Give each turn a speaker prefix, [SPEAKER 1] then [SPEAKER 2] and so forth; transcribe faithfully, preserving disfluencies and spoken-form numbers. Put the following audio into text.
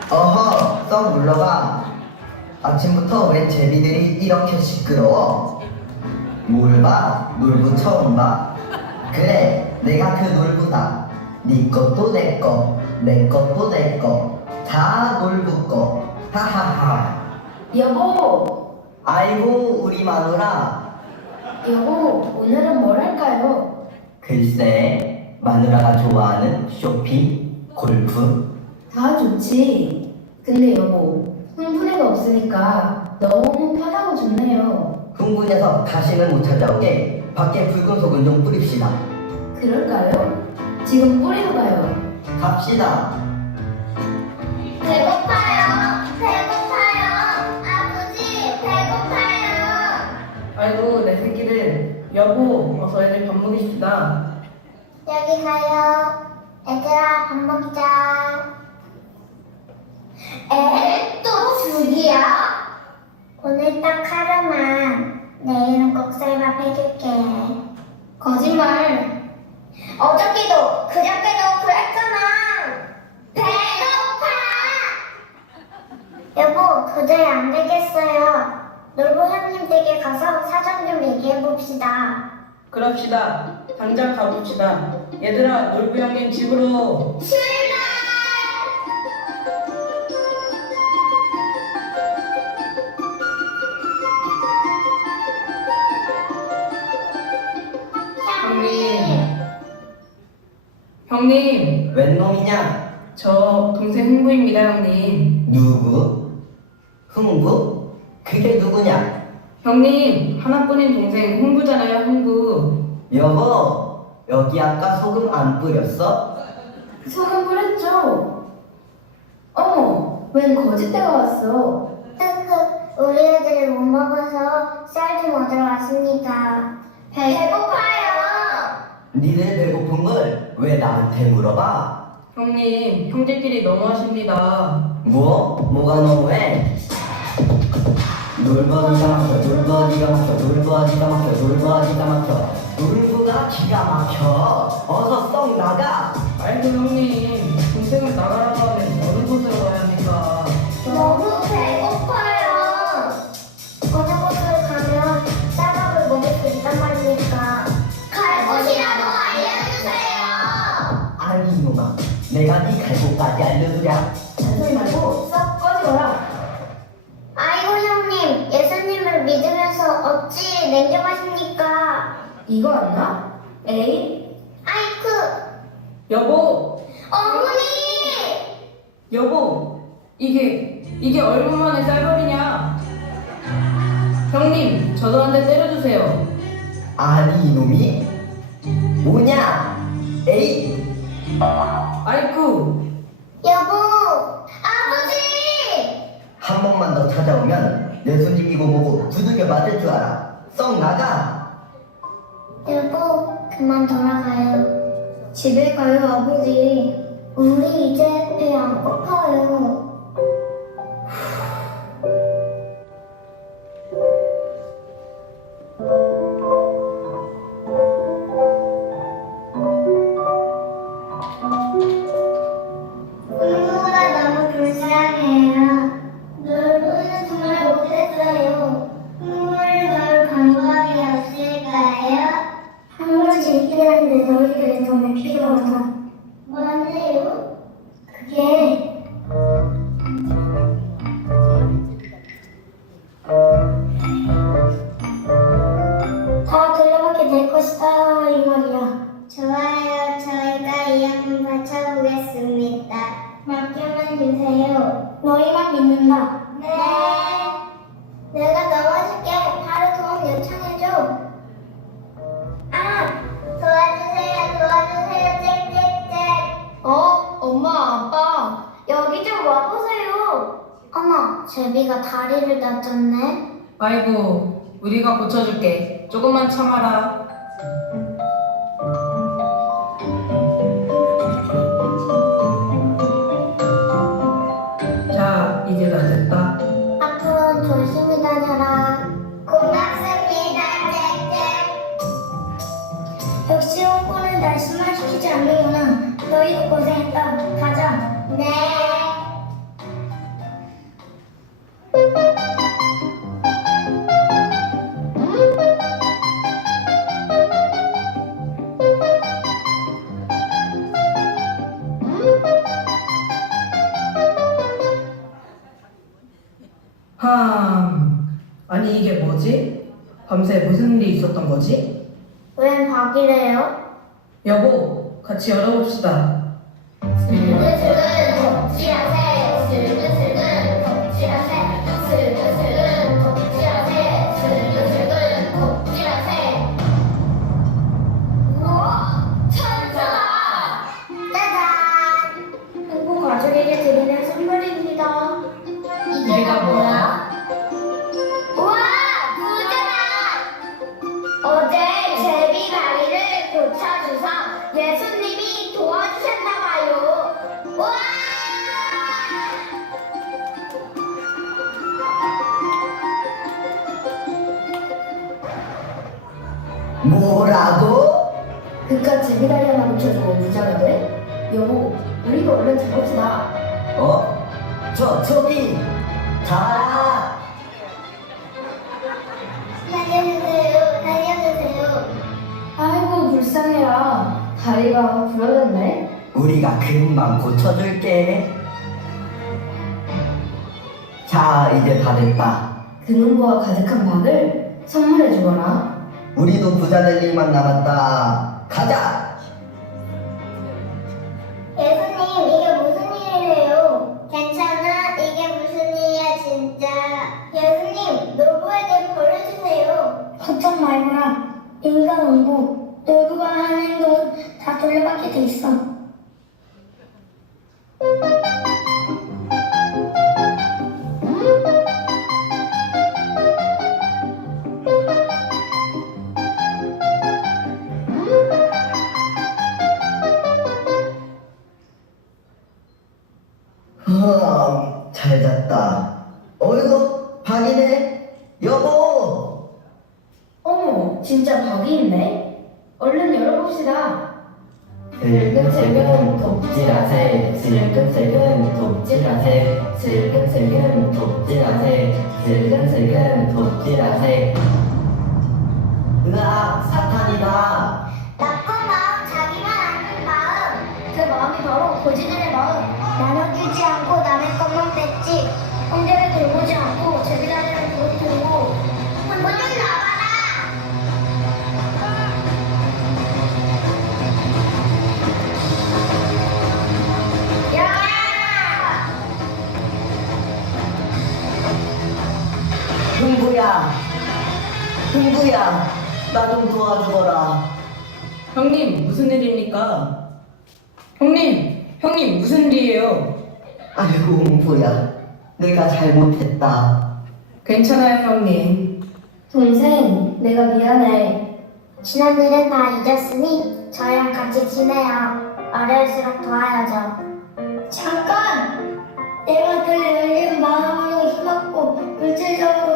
[SPEAKER 1] 어허, 썩 물러가. 아침부터 웬 제비들이 이렇게 시끄러워? 뭘 봐? 놀부 처음 봐? 그래, 내가 그 놀부다. 네 것도 내 거, 내 것도 내 거, 다 놀부 거. 하하하.
[SPEAKER 2] 여보,
[SPEAKER 1] 아이고, 우리 마누라.
[SPEAKER 2] 여보, 오늘은 뭘 할까요?
[SPEAKER 1] 글쎄, 마누라가 좋아하는 쇼핑, 골프.
[SPEAKER 2] 다 좋지. 근데 여보, 흥분해가 없으니까 너무 편하고 좋네요.
[SPEAKER 1] 흥분해서 다시는 못 찾아오게 밖에 붉은 소금 좀 뿌립시다.
[SPEAKER 2] 그럴까요? 지금 뿌리러 가요.
[SPEAKER 1] 갑시다.
[SPEAKER 3] 배고파요. 배고파요. 아버지, 배고파요.
[SPEAKER 4] 아이고 내 새끼들. 여보 어서 애들 밥 먹입시다.
[SPEAKER 3] 여기 가요. 얘들아, 밥 먹자. 에? 또 죽이야? 오늘 딱 하루만. 내일은 꼭 쌀밥 해줄게.
[SPEAKER 2] 거짓말.
[SPEAKER 3] 어저께도 그저께도 그랬잖아. 배고파. 여보, 도저히 안 되겠어요. 놀부 형님 댁에 가서 사정 좀 얘기해 봅시다.
[SPEAKER 4] 그럽시다. 당장 가봅시다. 얘들아 놀부 형님 집으로.
[SPEAKER 3] 출발!
[SPEAKER 4] 형님. 형님.
[SPEAKER 1] 웬 놈이냐?
[SPEAKER 4] 저 동생 흥부입니다 형님.
[SPEAKER 1] 누구? 흥부? 그게 누구냐?
[SPEAKER 4] 형님 하나뿐인 동생 흥부잖아요 흥부.
[SPEAKER 1] 여보, 여기 아까 소금 안 뿌렸어?
[SPEAKER 2] 소금 뿌렸죠? 어머, 웬 거짓대가 왔어?
[SPEAKER 3] 흑흑, 우리 애들이 못 먹어서 쌀 좀 얻으러 왔습니다. 배고파요.
[SPEAKER 1] 니들 배고픈 걸 왜 나한테 물어봐?
[SPEAKER 4] 형님 형제끼리 너무하십니다.
[SPEAKER 1] 뭐? 뭐가 너무해? 놀버디가 막혀, 놀버디가 막혀, 놀버디가 막혀, 놀버디가 막혀. 놀부가 기가 막혀. 어서 썩 나가.
[SPEAKER 4] 아이고 형님 동생을 나가라고 하면 어느 곳으로 가야 합니까?
[SPEAKER 3] 너무 배고파요. 어느 곳으로 가면 쌀밥을 먹을 수 있단 말입니까? 갈 곳이라도 알려주세요.
[SPEAKER 1] 아니 이놈아, 내가 네 갈 곳까지 알려주랴.
[SPEAKER 2] 잔소리 말고 썩 꺼지거라.
[SPEAKER 3] 아이고 형님, 예수님을 믿으면서 어찌 냉정하십니까?
[SPEAKER 2] 이거 안 나? 에이?
[SPEAKER 3] 아이쿠,
[SPEAKER 4] 여보
[SPEAKER 3] 어머니!
[SPEAKER 4] 여보 이게 이게 얼마 만에 쌀밥이냐? 형님 저도 한 대 때려주세요.
[SPEAKER 1] 아니 이놈이? 뭐냐? 에이!
[SPEAKER 4] 아이쿠.
[SPEAKER 3] 여보, 아버지!
[SPEAKER 1] 한 번만 더 찾아오면 내 손님이고 뭐고 두들겨 맞을 줄 알아. 썩 나가.
[SPEAKER 3] 여보, 그만 돌아가요. 집에 가요, 아버지. 우리 이제 배 안 고파요. 흥부가 너무 불쌍해요. 놀부는 정말 못했어요. 흥부를 덜 강구하게 없을까요? 한 번씩 있긴 한데 너희들은 정말 필요하다. 뭔데요? 그게 다 돌려받게 될 것이다 이 말이야. 좋아요. 저희가 이 한번 맞춰보겠습니다. 맡겨만 주세요. 너희만 믿는다. 네. 내가 넘어질게. 바로 도움 요청해줘. 아! 도와주세요. 도와주세요. 짹짹짹. 어? 엄마, 아빠. 여기 좀 와보세요. 어머, 제비가 다리를 다쳤네.
[SPEAKER 4] 아이고 우리가 고쳐줄게. 조금만 참아라. 자 이제 다 됐다.
[SPEAKER 3] 앞으로 조심히 다녀라. 고맙습니다. 짹짹. 역시 홍보는 날 실망시키지 않는구나. 너희도 고생했다. 가자. 네.
[SPEAKER 4] 함, 아니 이게 뭐지? 밤새 무슨 일이 있었던 거지?
[SPEAKER 3] 웬 박이래요?
[SPEAKER 4] 여보, 같이 열어봅시다.
[SPEAKER 3] 슬근슬근 덕질하세 슬근슬근 덕질하세 슬근슬근 덕질하세 슬근슬근 덕질하세. 우와 천사다. 짜잔, 행복 가족에게 드리는 선물입니다.
[SPEAKER 4] 이게가 뭐야?
[SPEAKER 3] 우와 부자다. 어제 제비 다리를 고쳐주서 예수님이 도와주셨나봐요. 우와!
[SPEAKER 1] 뭐라고?
[SPEAKER 2] 그깟 제비다리 하나 붙여주고 부자가 돼? 여보, 우리도 얼른 잡읍시다.
[SPEAKER 1] 어? 저 저기 자.
[SPEAKER 3] 살려주세요. 살려주세요.
[SPEAKER 2] 아이고, 불쌍해라. 다리가 부러졌네.
[SPEAKER 1] 우리가 금방 고쳐줄게. 자, 이제 다 됐다.
[SPEAKER 2] 그 눈부와 가득한 박을 선물해 주거라.
[SPEAKER 1] 우리도 부자 될 일만 남았다. 가자.
[SPEAKER 3] 예수님, 이게 무슨 일이래요? 괜찮아. 이게 무슨 일이야, 진짜. 예수님, 노부에게 벌을 주세요. 걱정 말거라. 인간 원고, 노부가 하는 행동은 다 돌려받게 돼 있어.
[SPEAKER 1] 흠, 잘 잤다. 어이구, 박이네. 여보.
[SPEAKER 2] 어머, 진짜 박이 있네. 얼른 열어봅시다.
[SPEAKER 1] 슬근슬근 돕질하세. 슬근슬근 돕질하세. 슬근슬근 돕질하세. 슬근슬근 돕질하세. 으악, 사탄이다.
[SPEAKER 3] 나쁜 마음, 자기만 아는 마음. 그 마음이 바로 고지들의 마음. 나눠주지 않고 남의 것만 뺏지. 형제를 돌보지 않고 제비다리를 부러뜨리고. 문 좀 나와라. 야!
[SPEAKER 1] 흥부야. 흥부야. 나 좀 도와주거라.
[SPEAKER 4] 형님, 무슨 일입니까? 형님, 형님 무슨 일이에요?
[SPEAKER 1] 아이고, 흥부야. 내가 잘못했다.
[SPEAKER 4] 괜찮아요, 형님.
[SPEAKER 2] 동생, 내가 미안해.
[SPEAKER 3] 지난 일은 다 잊었으니 저희랑 같이 지내요. 어려울수록 도와야죠. 잠깐! 내가 늘 열린 마음으로 힘없고 물질적으로